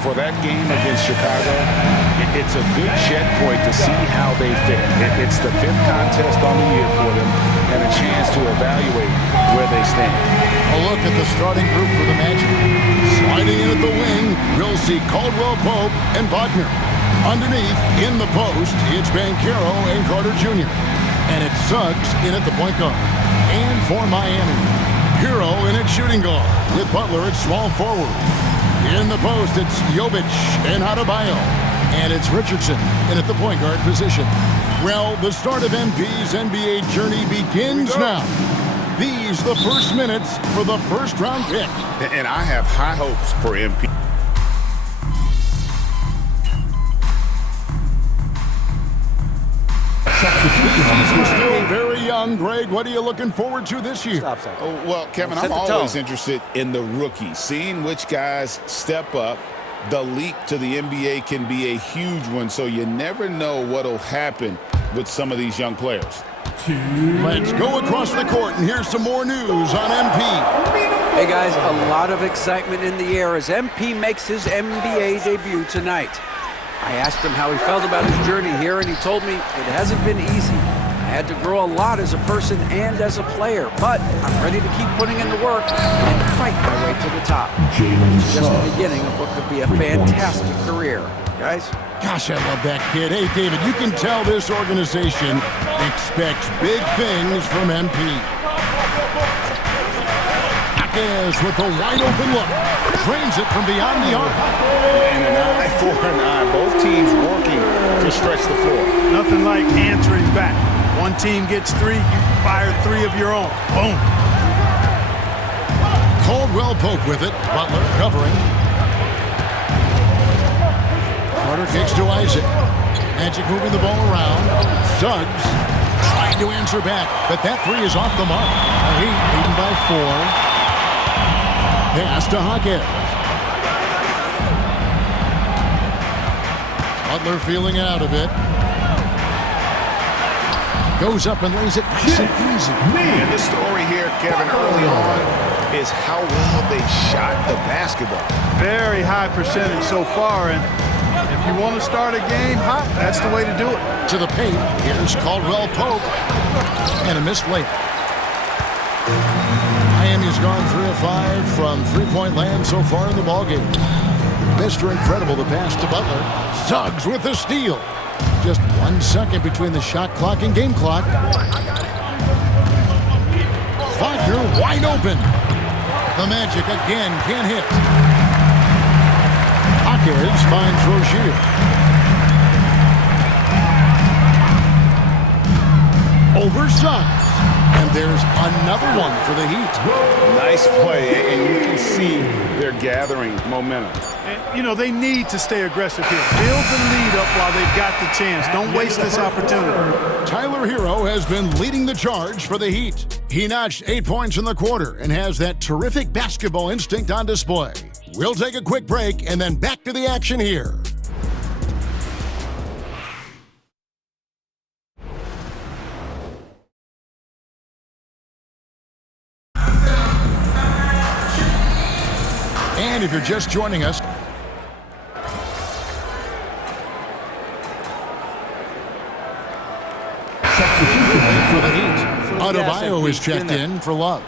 for that game against Chicago, it's a good checkpoint to see how they fit. It's the 5th contest on the year for them and a chance to evaluate where they stand. A look at the starting group for the Magic. Sliding in at the wing, we'll see Caldwell Pope and Wagner. Underneath, in the post, it's Banchero and Carter Jr. And it's Suggs in at the point guard. And for Miami, Hero in at shooting guard with Butler at small forward. In the post, it's Jovic and Adebayo. And it's Richardson in at the point guard position. Well, the start of MP's NBA journey begins now. These the first minutes for the first-round pick. And I have high hopes for MP. He's still very young. Greg, what are you looking forward to this year? Oh, well, Kevin, I'm always interested in the rookies, seeing which guys step up. The leap to the NBA can be a huge one, so you never know what will happen with some of these young players. Let's go across the court, and here's some more news on MP. Hey, guys, a lot of excitement in the air as MP makes his NBA debut tonight. I asked him how he felt about his journey here, and he told me it hasn't been easy. I had to grow a lot as a person and as a player, but I'm ready to keep putting in the work and fight my way to the top. It's just the beginning of what could be a fantastic career. Guys? Gosh, I love that kid. Hey, David, you can tell this organization expects big things from MP. Jaquez with a wide-open look. Trains it from beyond the arc. And an eye for an eye. Both teams working to stretch the floor. Nothing like answering back. One team gets 3, you fire 3 of your own. Boom. Caldwell Pope with it. Butler covering. Carter kicks to Isaac. Magic moving the ball around. Suggs trying to answer back, but that 3 is off the mark. Heat leading by 4. Pass to Jaquez. Butler feeling it out a bit. Goes up and lays it nice and easy. And the story here, Kevin, early on is how well they shot the basketball. Very high percentage so far, and if you want to start a game hot, that's the way to do it. To the paint, here's Caldwell Pope. And a missed layup. Miami's gone 3 of 5 from three-point land so far in the ballgame. Mr. Incredible, the pass to Butler. Suggs with the steal. Just 1 second between the shot clock and game clock. Wagner wide open. The Magic again can't hit. Jaquez finds Rozier. Over Suggs. And there's another one for the Heat. Nice play, and you can see they're gathering momentum. And, you know, they need to stay aggressive here. Build the lead up while they've got the chance. Don't waste this opportunity. Tyler Hero has been leading the charge for the Heat. He notched 8 points in the quarter and has that terrific basketball instinct on display. We'll take a quick break and then back to the action here. And if you're just joining us, for the Heat, Adebayo is checked in for Love.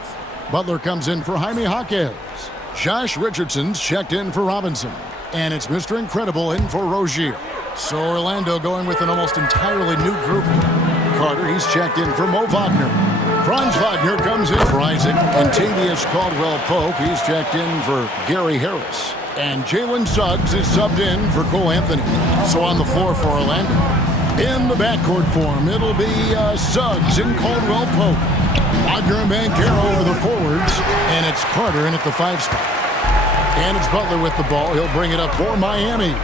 Butler comes in for Jaime Jaquez. Josh Richardson's checked in for Robinson. And it's Mr. Incredible in for Rozier. So Orlando going with an almost entirely new group. Carter, he's checked in for Mo Wagner. Franz Wagner comes in for Isaac. And Tavius Caldwell-Pope, he's checked in for Gary Harris. And Jalen Suggs is subbed in for Cole Anthony. So on the floor for Orlando. In the backcourt form, it'll be Suggs and Caldwell-Pope. Wagner and Banchero are the forwards. And it's Carter in at the 5 spot. And it's Butler with the ball. He'll bring it up for Miami.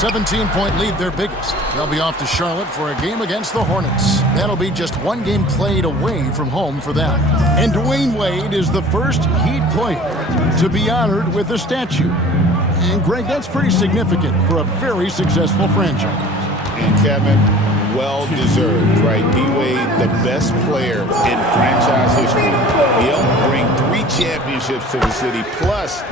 17-point lead, their biggest. They'll be off to Charlotte for a game against the Hornets. That'll be just one game played away from home for them. And Dwayne Wade is the first Heat player to be honored with a statue. And Greg, that's pretty significant for a very successful franchise. And Kevin, well-deserved, right? D-Wade, the best player in franchise history. He helped bring 3 championships to the city, plus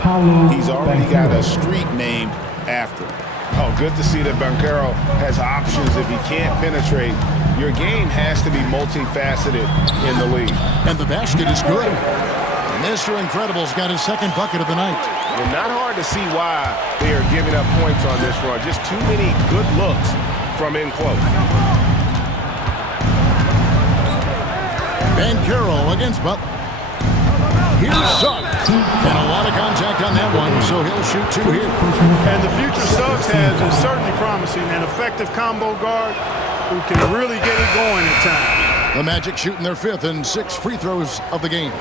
he's already got a street named after him. Oh, good to see that Banchero has options if he can't penetrate. Your game has to be multifaceted in the league. And the basket is good. Mr. Incredible's got his second bucket of the night. And not hard to see why they are giving up points on this run. Just too many good looks from in close. Banchero against Butler. Here's Suggs. And a lot of contact on that one, so he'll shoot 2 here. And the future Suggs has is certainly promising. An effective combo guard who can really get it going at times. The Magic shooting their 5th and 6th free throws of the game.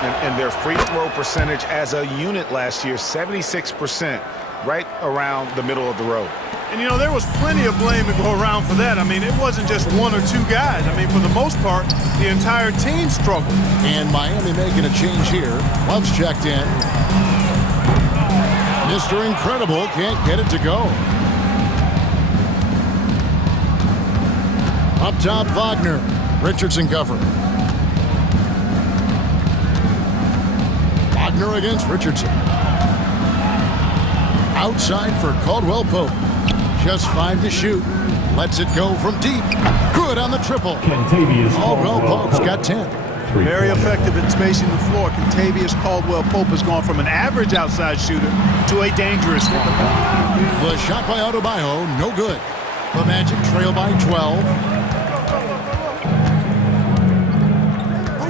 And their free throw percentage as a unit last year, 76%, right around the middle of the road. And, you know, there was plenty of blame to go around for that. I mean, it wasn't just 1 or 2 guys. I mean, for the most part, the entire team struggled. And Miami making a change here. Love's checked in. Mr. Incredible can't get it to go. Up top, Wagner. Richardson cover. Wagner against Richardson. Outside for Caldwell Pope. Just 5 to shoot. Lets it go from deep. Good on the triple. Caldwell Pope's got 10. Very effective in spacing the floor. Kentavious Caldwell Pope has gone from an average outside shooter to a dangerous one. The shot by Adebayo, no good. The Magic trail by 12.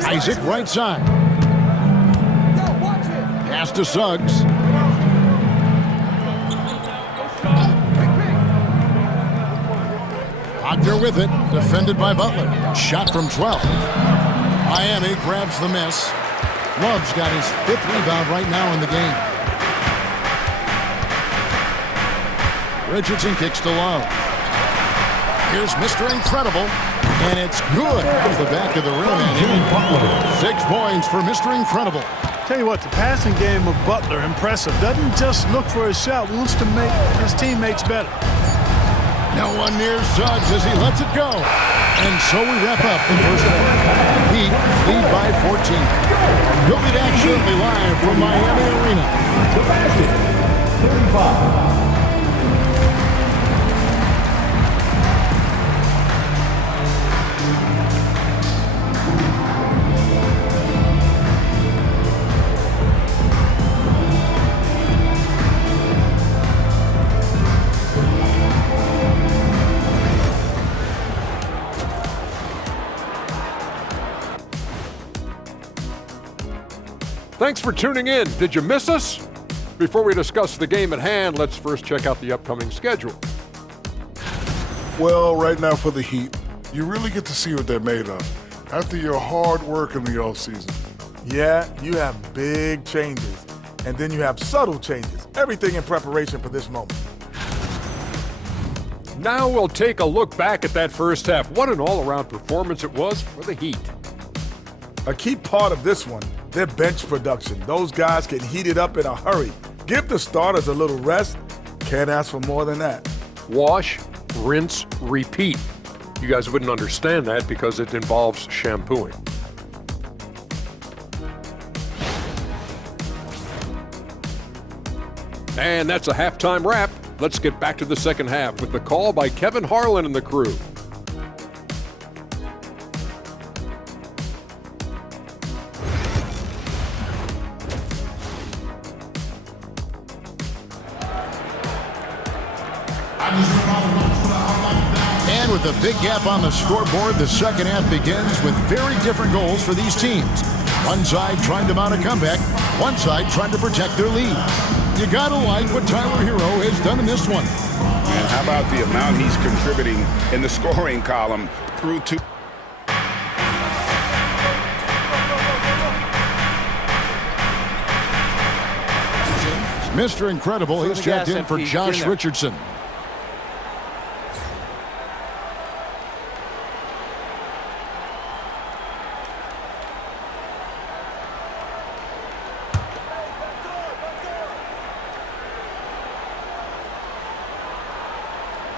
Isaac right side. Pass to Suggs. Wagner with it, defended by Butler. Shot from 12. Miami grabs the miss. Love's got his 5th rebound right now in the game. Richardson kicks to Love. Here's Mr. Incredible, and it's good off the back of the rim. And 6 points for Mr. Incredible. Tell you what, the passing game of Butler, impressive. Doesn't just look for a shot, wants to make his teammates better. No one near Suggs as he lets it go. And so we wrap up the first half. Heat lead by 14. You'll be back shortly live from Miami Arena. The basket, 35. Thanks for tuning in. Did you miss us? Before we discuss the game at hand, let's first check out the upcoming schedule. Well, right now for the Heat, you really get to see what they're made of after your hard work in the offseason. Yeah, you have big changes, and then you have subtle changes. Everything in preparation for this moment. Now we'll take a look back at that first half. What an all-around performance it was for the Heat. A key part of this one, their bench production. Those guys can heat it up in a hurry. Give the starters a little rest. Can't ask for more than that. Wash, rinse, repeat. You guys wouldn't understand that because it involves shampooing. And that's a halftime wrap. Let's get back to the second half with the call by Kevin Harlan and the crew. And with a big gap on the scoreboard, the second half begins with very different goals for these teams. One side trying to mount a comeback, one side trying to protect their lead. You gotta like what Tyler Hero has done in this one. And how about the amount he's contributing in the scoring column through 2. Mr. Incredible is checked in for Josh Richardson.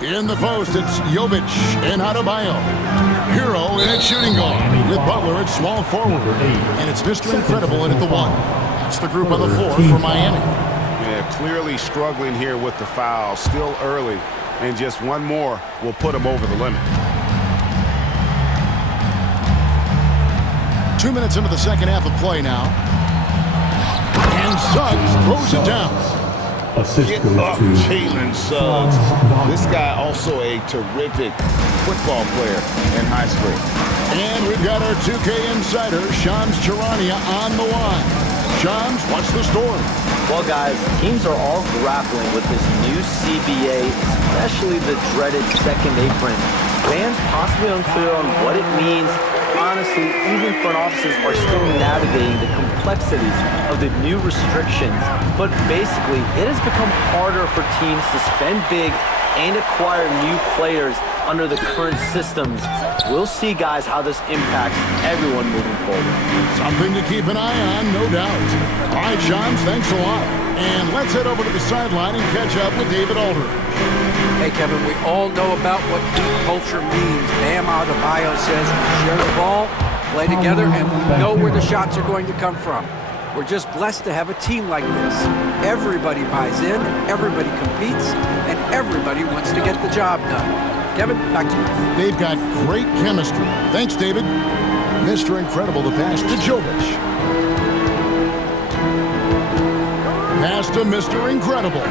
In the post, it's Jovic and Adebayo. Hero in at shooting guard with Butler at small forward. And it's Mr. Incredible in at the 1. That's the group on the floor for Miami. Yeah, clearly struggling here with the foul. Still early. And just one more will put him over the limit. 2 minutes into the second half of play now. And Suggs throws it down. Get up, Jalen Suggs. This guy also a terrific football player in high school. And we've got our 2K insider, Shams Charania, on the line. Shams, what's the story? Well, guys, teams are all grappling with this new CBA, especially the dreaded second apron. Fans possibly unclear on what it means. Honestly, even front offices are still navigating the complexities of the new restrictions. But basically, it has become harder for teams to spend big and acquire new players under the current systems. We'll see, guys, how this impacts everyone moving forward. Something to keep an eye on, no doubt. All right, Shams, thanks a lot. And let's head over to the sideline and catch up with David Aldridge. Hey, Kevin, we all know about what Heat culture means. Bam Adebayo says we share the ball, play together, and we know where the shots are going to come from. We're just blessed to have a team like this. Everybody buys in, everybody competes, and everybody wants to get the job done. Kevin, back to you. They've got great chemistry. Thanks, David. Mr. Incredible, the pass to Jovic. Pass to Mr. Incredible.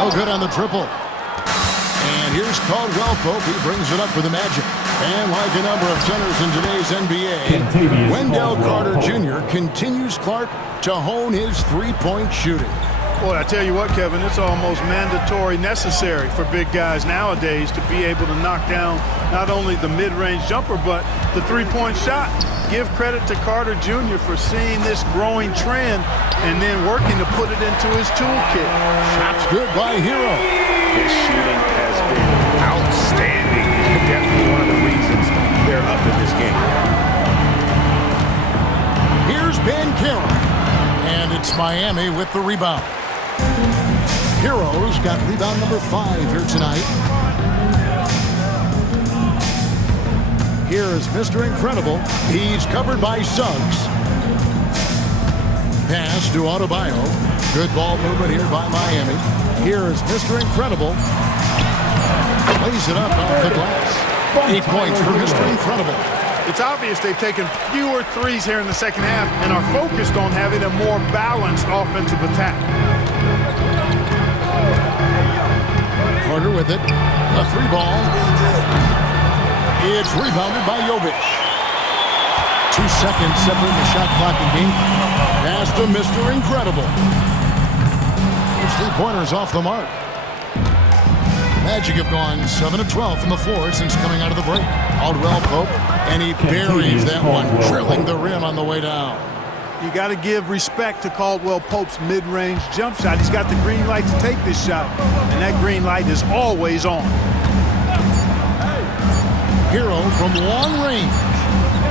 Oh, good on the triple. And here's Caldwell Pope. He brings it up for the Magic. And like a number of centers in today's NBA, Wendell Carter Jr. continues, Clark, to hone his three-point shooting. Boy, I tell you what, Kevin, it's almost mandatory necessary for big guys nowadays to be able to knock down not only the mid-range jumper, but the three-point shot. Give credit to Carter Jr. for seeing this growing trend and then working to put it into his toolkit. Shots good by Hero. His shooting has been outstanding. Definitely one of the reasons they're up in this game. Here's Banchero. And it's Miami with the rebound. Hero's got rebound number 5 here tonight. Here is Mr. Incredible. He's covered by Suggs. Pass to Adebayo. Good ball movement here by Miami. Here is Mr. Incredible. Lays it up off the glass. 8 points for Mr. Incredible. It's obvious they've taken fewer threes here in the second half and are focused on having a more balanced offensive attack. Carter with it. A 3-ball. It's rebounded by Jovic. 2 seconds separating the shot clock and game. Pass to Mr. Incredible. His 3-pointers off the mark. Magic have gone 7 of 12 from the floor since coming out of the break. Caldwell Pope, and he buries that one, drilling the rim on the way down. You got to give respect to Caldwell Pope's mid-range jump shot. He's got the green light to take this shot, and that green light is always on. Hero from long range.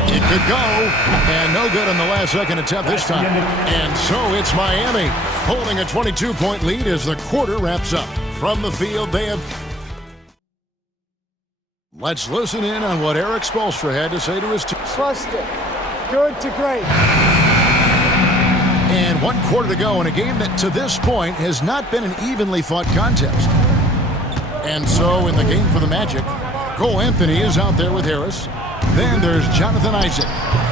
It could go, and no good on the last second attempt this time. And so it's Miami holding a 22-point lead as the quarter wraps up. From the field, they have... Let's listen in on what Eric Spoelstra had to say to his team. Trust it. Good to great. And 1 quarter to go in a game that to this point has not been an evenly fought contest. And so in the game for the Magic, Cole Anthony is out there with Harris. Then there's Jonathan Isaac.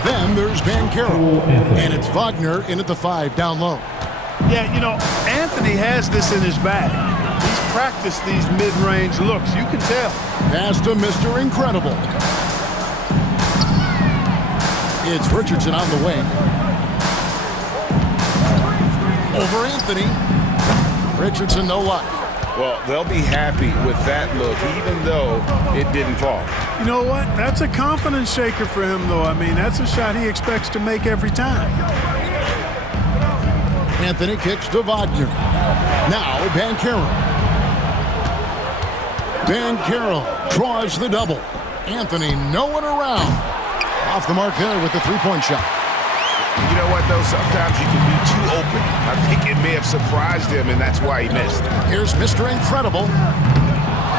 Then there's Banchero. And it's Wagner in at the 5 down low. Yeah, you know, Anthony has this in his bag. He's practiced these mid-range looks. You can tell. Pass to Mr. Incredible. It's Richardson on the wing. Over Anthony. Richardson, no luck. Well, they'll be happy with that look, even though it didn't fall. You know what? That's a confidence shaker for him, though. I mean, that's a shot he expects to make every time. Anthony kicks to Wagner. Now Banchero. Banchero draws the double. Anthony, no one around. Off the mark there with the 3-point shot. You know what, though? Sometimes you can be too open. I think it may have surprised him, and that's why he missed. Here's Mr. Incredible.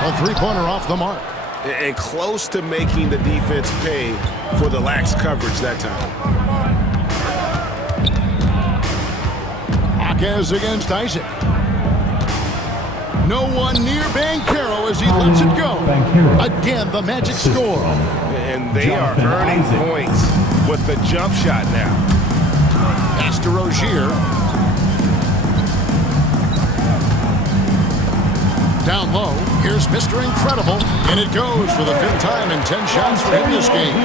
A three-pointer off the mark. And close to making the defense pay for the lax coverage that time. Jaquez against Isaac. No one near Banchero as he lets it go. Again, the Magic score. And they are earning points with the jump shot now. Pass to Rozier. Down low, here's Mr. Incredible, and it goes for the 5th time in 10 shots for him this game.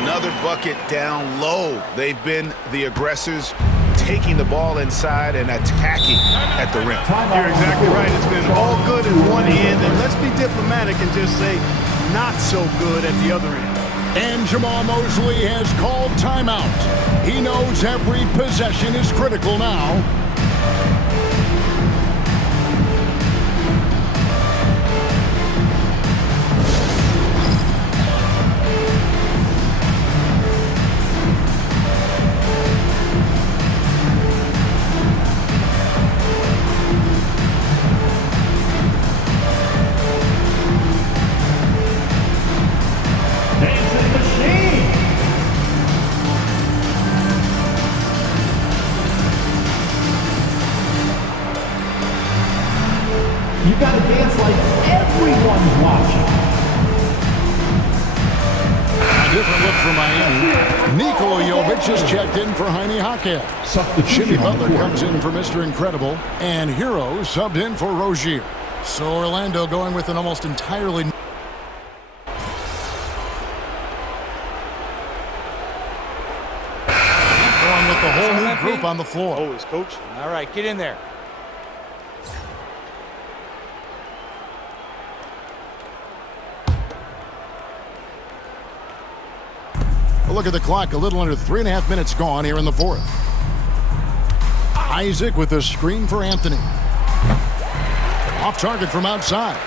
Another bucket down low. They've been the aggressors, taking the ball inside and attacking at the rim. You're exactly right. It's been all good at one end, and let's be diplomatic and just say not so good at the other end. And Jamal Mosley has called timeout. He knows every possession is critical now. You got to dance like everyone's watching. A different look for Miami. Nikola Jovic is checked in for Jaime Jaquez. Jimmy Butler comes in for Mr. Incredible. And Hero subbed in for Rozier. So Orlando going with an almost entirely... Going with the whole new group on the floor. Always, coach. All right, get in there. Look at the clock, a little under 3.5 minutes gone here in the 4th. Isaac with a screen for Anthony. Off target from outside.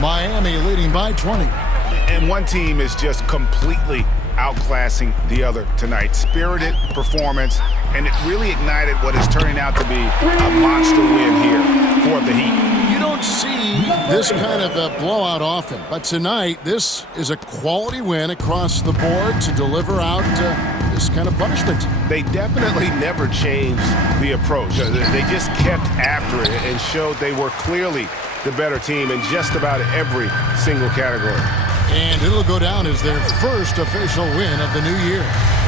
Miami leading by 20. And one team is just completely outclassing the other tonight. Spirited performance, and it really ignited what is turning out to be a monster win here for the Heat. You don't see this kind of a blowout often, but tonight this is a quality win across the board to deliver out this kind of punishment. They definitely never changed the approach. They just kept after it and showed they were clearly the better team in just about every single category. And it'll go down as their first official win of the new year.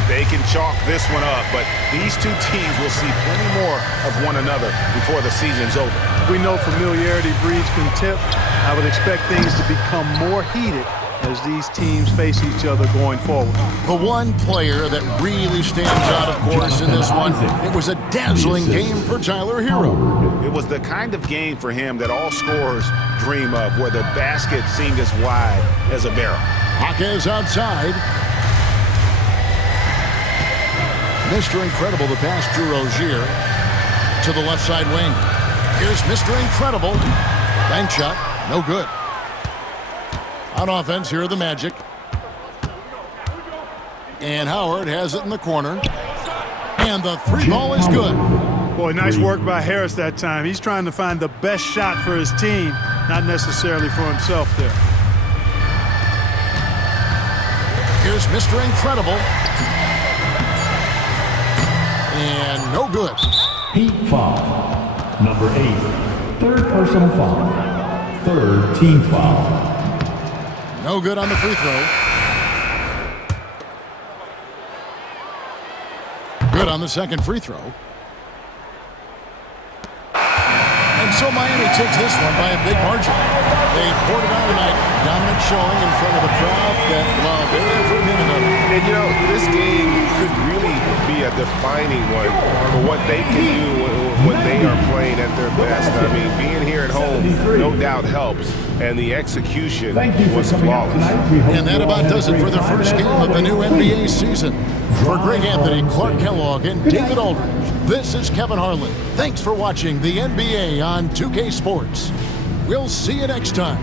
They can chalk this one up, but these two teams will see plenty more of one another before the season's over. We know familiarity breeds contempt. I would expect things to become more heated as these teams face each other going forward. The one player that really stands out, of course, in this one, it was a dazzling game for Tyler Hero. It was the kind of game for him that all scorers dream of, where the basket seemed as wide as a barrel. Jaquez outside. Mr. Incredible, the pass to Rozier to the left side wing. Here's Mr. Incredible. Bank shot, no good. On offense, here are the Magic. And Howard has it in the corner. And the three ball is good. Boy, nice work by Harris that time. He's trying to find the best shot for his team, not necessarily for himself there. Here's Mr. Incredible. And no good. Heat foul. Number 8. Third personal foul. Third team foul. No good on the free throw. Good on the second free throw. And so Miami takes this one by a big margin. They poured it out tonight. Dominant showing in front of a crowd that loved every minute of it. And, you know, this game could really be a defining one for what they can do when they are playing at their best. I mean, being here at home no doubt helps, and the execution was flawless. And that about does it for the first game of the new NBA season. For Greg Anthony, Clark Kellogg, and David Aldridge, this is Kevin Harlan. Thanks for watching the NBA on 2K Sports. We'll see you next time.